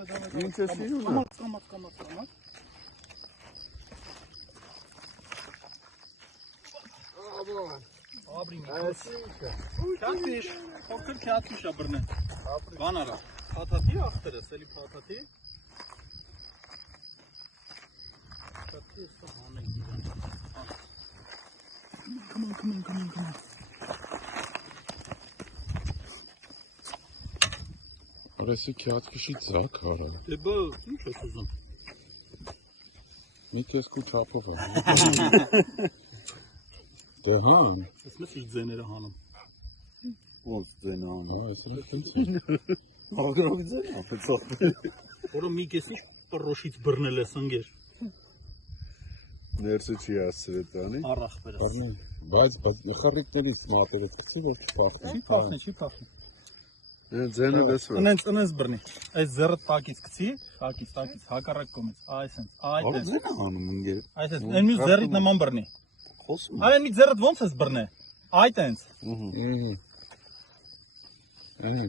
Ինչ է սիրուն է։ Կամաց։ Աբրի մի քյատվիշ, փոքր քյատվիշ ա բռնե։ Բան արա, փաթաթի ախտերս, էլի փաթաթի։ Քյատվի էստա հանենք իրան։ Come on. Արեսի քյատվիշի ձակ արա։ Դե բա, ինչ ես ուզում։ Մի տեսքու չափով է։ Դե հան։ Ես մեզ իր ձեները հանում։ Ոնց ձենը անում։ Հա, ես էլ ինչ է։ Ագրովի ձենը ապեցող։ Որը մի կեսից պռոշից բռնել ես ընգեր։ Ներսը չի ասցրել տանի։ Առախ բերես։ Արմեն, բայց խռիկներից մատերից չի որ չփախնի։ Չի փախնի։ Ձենը դեսվա։ Ընենց բռնի։ Այս ձեռը տակից գցի, տակից, հակառակ կողմից, այսենց, Ո՞ր այդպես։ ձենը անում ինգեր։ Այսպես, այն մի ձեռիդ նման բռնի։ Խոսում։ Այն մի ձեռդ ոնց ես բռնե։ Այդենց։ Այն